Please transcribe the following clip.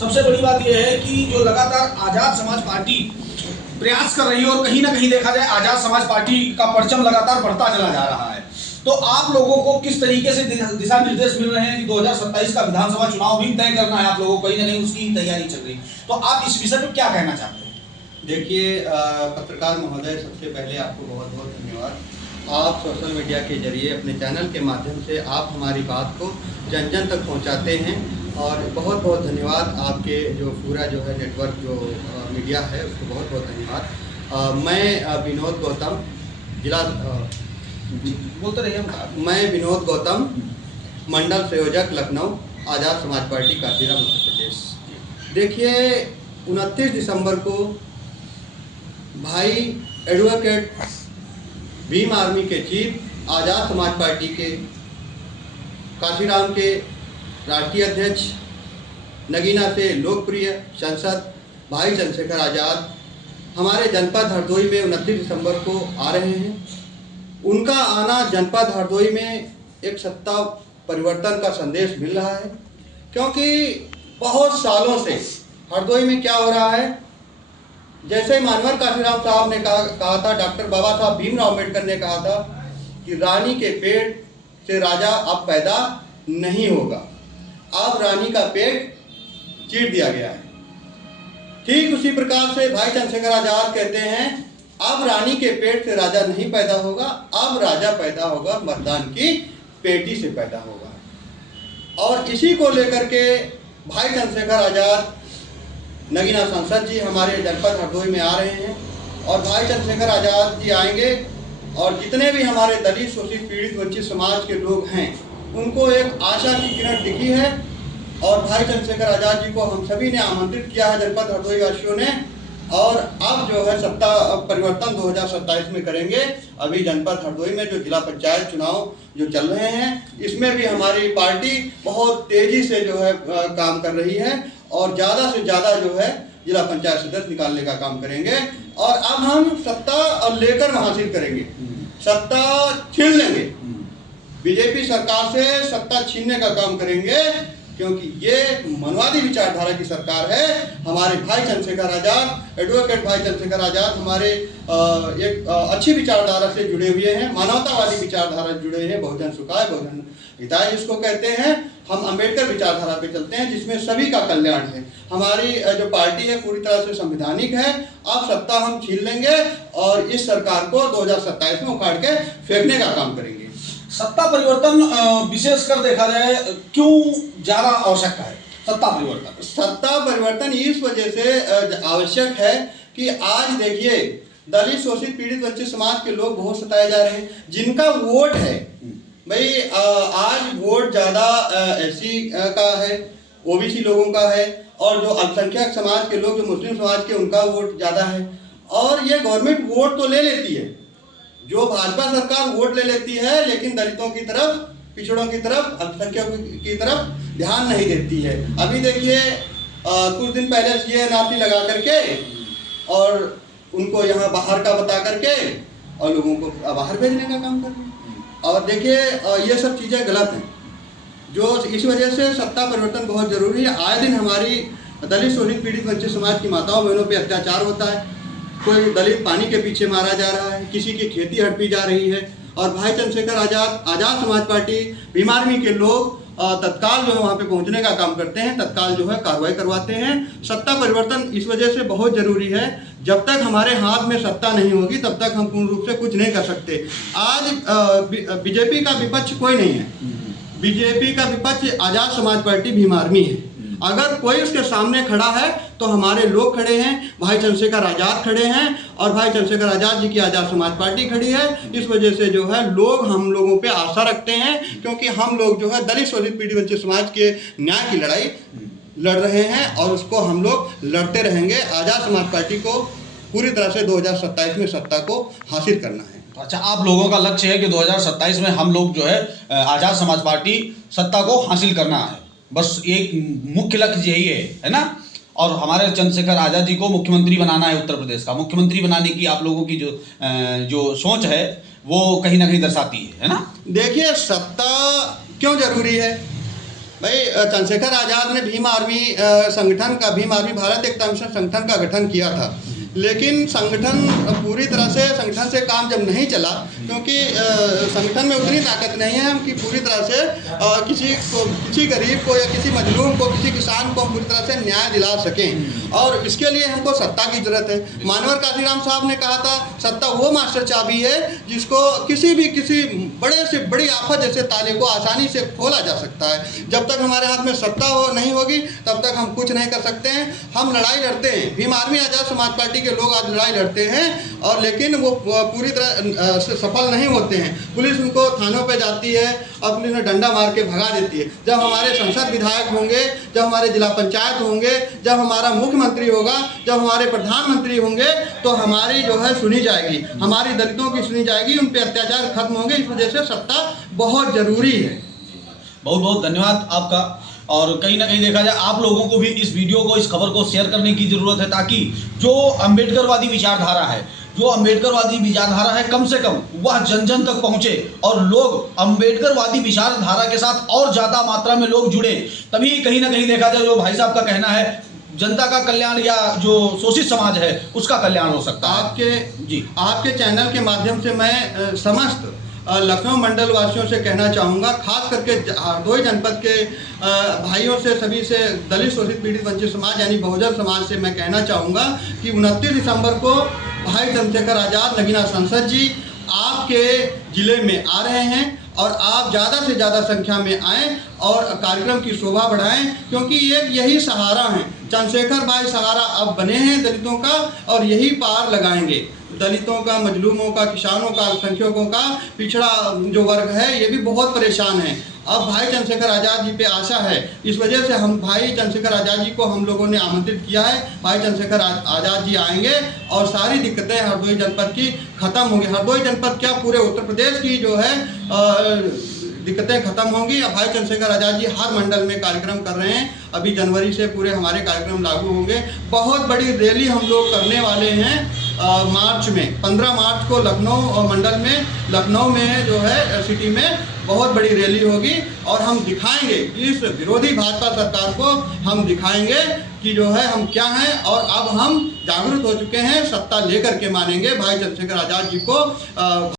सबसे बड़ी बात यह है कि जो लगातार आजाद समाज पार्टी प्रयास कर रही है और कहीं ना कहीं देखा जाए आजाद समाज पार्टी का परचम लगातार बढ़ता चला जा रहा है, तो आप लोगों को किस तरीके से दिशा निर्देश मिल रहे हैं कि 2027 का विधानसभा चुनाव भी तय करना है आप लोगों को, कहीं ना कहीं उसकी तैयारी चल रही, तो आप इस विषय में क्या कहना चाहते हैं? देखिए पत्रकार महोदय, सबसे पहले आपको बहुत बहुत धन्यवाद। आप सोशल मीडिया के जरिए अपने चैनल के माध्यम से आप हमारी बात को जन जन तक पहुंचाते हैं और बहुत बहुत धन्यवाद। आपके जो पूरा जो है नेटवर्क जो मीडिया है उसको बहुत बहुत धन्यवाद। मैं विनोद गौतम, जिला बोलते रहिए। मैं विनोद गौतम, मंडल संयोजक लखनऊ, आज़ाद समाज पार्टी काशीराम, उत्तर प्रदेश। देखिए 29 दिसंबर को भाई एडवोकेट भीम आर्मी के चीफ, आज़ाद समाज पार्टी के काशीराम के राष्ट्रीय अध्यक्ष, नगीना से लोकप्रिय सांसद भाई चंद्रशेखर आज़ाद हमारे जनपद हरदोई में 29 दिसंबर को आ रहे हैं। उनका आना जनपद हरदोई में एक सत्ता परिवर्तन का संदेश मिल रहा है, क्योंकि बहुत सालों से हरदोई में क्या हो रहा है, जैसे मानवर काशीराम साहब ने कहा था, डॉक्टर बाबा साहब भीमराव अम्बेडकर ने कहा था कि रानी के पेट से राजा अब पैदा नहीं होगा, अब रानी का पेट चीर दिया गया है। ठीक उसी प्रकार से भाई चंद्रशेखर आज़ाद कहते हैं अब रानी के पेट से राजा नहीं पैदा होगा, अब राजा पैदा होगा मर्दान की पेटी से पैदा होगा। और इसी को लेकर के भाई चंद्रशेखर आज़ाद नगीना सांसद जी हमारे जनपद हरदोई में आ रहे हैं और भाई चंद्रशेखर आज़ाद जी आएंगे और जितने भी हमारे दलित, शोषित, पीड़ित, वंचित समाज के लोग हैं उनको एक आशा की किरण दिखी है और भाई चंद्रशेखर आज़ाद जी को हम सभी ने आमंत्रित किया है, जनपद हरदोई वासियों ने। और अब जो है सत्ता परिवर्तन 2027 में करेंगे। अभी जनपद हरदोई में जो जिला पंचायत चुनाव जो चल रहे हैं इसमें भी हमारी पार्टी बहुत तेजी से जो है काम कर रही है और ज़्यादा से ज़्यादा जो है जिला पंचायत सदस्य निकालने का काम करेंगे। और अब हम सत्ता और लेकर हासिल करेंगे, सत्ता छीन लेंगे, बीजेपी सरकार से सत्ता छीनने का काम करेंगे, क्योंकि ये मनवादी विचारधारा की सरकार है। हमारे भाई चंद्रशेखर आज़ाद, एडवोकेट भाई चंद्रशेखर आज़ाद हमारे एक अच्छी विचारधारा से जुड़े हुए हैं, मानवतावादी विचारधारा से जुड़े हैं, बहुजन सुखाय बहुजन हिताय जिसको कहते हैं। हम अंबेडकर विचारधारा पे चलते हैं जिसमें सभी का कल्याण है। हमारी जो पार्टी है पूरी तरह से संवैधानिक है। अब सत्ता हम छीन लेंगे और इस सरकार को 2027 में उखाड़ के फेंकने का काम करेंगे। सत्ता परिवर्तन विशेषकर देखा जाए क्यों ज्यादा आवश्यक है सत्ता परिवर्तन? सत्ता परिवर्तन इस वजह से आवश्यक है कि आज देखिए दलित, शोषित, पीड़ित, वंचित समाज के लोग बहुत सताए जा रहे हैं, जिनका वोट है भाई आज वोट ज़्यादा एससी का है, ओबीसी लोगों का है और जो अल्पसंख्यक समाज के लोग, जो मुस्लिम समाज के, उनका वोट ज़्यादा है। और ये गवर्नमेंट वोट तो ले लेती है, जो भाजपा सरकार वोट ले लेती है, लेकिन दलितों की तरफ, पिछड़ों की तरफ, अल्पसंख्यकों की तरफ ध्यान नहीं देती है। अभी देखिए कुछ दिन पहले CA लगा करके और उनको यहाँ बाहर का बता करके और लोगों को बाहर भेजने का काम कर रहे हैं। और देखिए ये सब चीज़ें गलत हैं, जो इस वजह से सत्ता परिवर्तन बहुत ज़रूरी है। आए दिन हमारी दलित, शोषित, पीड़ित, वंचित समाज की माताओं बहनों पे अत्याचार होता है, कोई दलित पानी के पीछे मारा जा रहा है, किसी की खेती हड़पी जा रही है। और भाई चंद्रशेखर आज़ाद, आज़ाद समाज पार्टी, भीम आर्मी के लोग तत्काल जो है वहाँ पे पहुँचने का काम करते हैं, तत्काल जो है कार्रवाई करवाते हैं। सत्ता परिवर्तन इस वजह से बहुत ज़रूरी है। जब तक हमारे हाथ में सत्ता नहीं होगी तब तक हम पूर्ण रूप से कुछ नहीं कर सकते। आज बीजेपी का विपक्ष कोई नहीं है, बीजेपी का विपक्ष आज़ाद समाज पार्टी, भीम आर्मी है। अगर कोई उसके सामने खड़ा है तो हमारे लोग खड़े हैं, भाई चंद्रशेखर आज़ाद खड़े हैं और भाई चंद्रशेखर आज़ाद जी की आज़ाद समाज पार्टी खड़ी है। इस वजह से जो है लोग हम लोगों पे आशा रखते हैं, क्योंकि हम लोग जो है दलित, शोषित, पीड़ित, वंचित समाज के न्याय की लड़ाई लड़ रहे हैं और उसको हम लोग लड़ते रहेंगे। आज़ाद समाज पार्टी को पूरी तरह से 2027 में सत्ता को हासिल करना है। अच्छा, आप लोगों का लक्ष्य है कि 2027 में हम लोग जो है आज़ाद समाज पार्टी सत्ता को हासिल करना है, बस एक मुख्य लक्ष्य यही है ना? और हमारे चंद्रशेखर आज़ाद जी को मुख्यमंत्री बनाना है, उत्तर प्रदेश का मुख्यमंत्री बनाने की आप लोगों की जो सोच है वो कहीं ना कहीं दर्शाती है ना? देखिए सत्ता क्यों जरूरी है? भाई चंद्रशेखर आज़ाद ने भीम आर्मी भारत एकता मिशन संगठन का गठन किया था, लेकिन संगठन पूरी तरह से संगठन से काम जब नहीं चला, क्योंकि संगठन में उतनी ताकत नहीं है हम कि पूरी तरह से किसी गरीब को या किसी मजलूम को, किसी किसान को हम पूरी तरह से न्याय दिला सकें, और इसके लिए हमको सत्ता की जरूरत है। मानवर काशीराम साहब ने कहा था, सत्ता वो मास्टर चाबी है जिसको किसी बड़े से बड़ी आफत जैसे ताले को आसानी से खोला जा सकता है। जब तक हमारे हाथ में सत्ता नहीं होगी तब तक हम कुछ नहीं कर सकते हैं। हम लड़ाई लड़ते हैं, भीम आर्मी आज़ाद समाज पार्टी के लोग आज लड़ाई लड़ते हैं, और लेकिन वो पूरी तरह से सफल नहीं होते हैं। पुलिस उनको थानों पे जाती है और पुलिस ने डंडा मार के भगा देती है। जब हमारे संसद विधायक होंगे, जब हमारे जिला पंचायत होंगे, जब हमारा मुख्यमंत्री होगा, जब हमारे प्रधानमंत्री होंगे, तो हमारी जो है सुनी जाएगी, हमारी दलितों की सुनी जाएगी, उन पे अत्याचार खत्म होंगे। इस वजह से सत्ता बहुत जरूरी है। बहुत बहुत धन्यवाद आपका। और कहीं ना कहीं देखा जाए, आप लोगों को भी इस वीडियो को, इस खबर को शेयर करने की जरूरत है, ताकि जो अम्बेडकरवादी विचारधारा है, कम से कम वह जन जन तक पहुंचे और लोग अम्बेडकरवादी विचारधारा के साथ और ज़्यादा मात्रा में लोग जुड़े। तभी कहीं ना कहीं देखा जाए, जो भाई साहब का कहना है, जनता का कल्याण या जो शोषित समाज है उसका कल्याण हो सकता है। आपके चैनल के माध्यम से मैं समस्त लखनऊ मंडल वासियों से कहना चाहूँगा, खास करके हरदोई जनपद के भाइयों से, सभी से, दलित शोषित पीड़ित वंचित समाज यानी बहुजन समाज से मैं कहना चाहूँगा कि 29 दिसंबर को भाई चंद्रशेखर आज़ाद नगीना सांसद जी आपके ज़िले में आ रहे हैं, और आप ज़्यादा से ज़्यादा संख्या में आएँ और कार्यक्रम की शोभा बढ़ाएं, क्योंकि यही सहारा है। चंद्रशेखर भाई सहारा अब बने हैं दलितों का, और यही पार लगाएंगे। दलितों का, मजलूमों का, किसानों का, अल्पसंख्यकों का, पिछड़ा जो वर्ग है ये भी बहुत परेशान है। अब भाई चंद्रशेखर आज़ाद जी पे आशा है, इस वजह से हम भाई चंद्रशेखर आज़ाद जी को हम लोगों ने आमंत्रित किया है। भाई चंद्रशेखर आज़ाद जी आएंगे और सारी दिक्कतें हरदोई जनपद की ख़त्म होंगी। हरदोई जनपद क्या, पूरे उत्तर प्रदेश की जो है दिक्कतें खत्म होंगी। अब भाई चंद्रशेखर आज़ाद जी हर मंडल में कार्यक्रम कर रहे हैं। अभी जनवरी से पूरे हमारे कार्यक्रम लागू होंगे। बहुत बड़ी रैली हम लोग करने वाले हैं मार्च में, 15 मार्च को लखनऊ में जो है सिटी में बहुत बड़ी रैली होगी, और हम दिखाएंगे इस विरोधी भाजपा सरकार को, हम दिखाएंगे कि जो है हम क्या हैं, और अब हम जागरूक हो चुके हैं। सत्ता लेकर के मानेंगे भाई चंद्रशेखर आज़ाद जी को।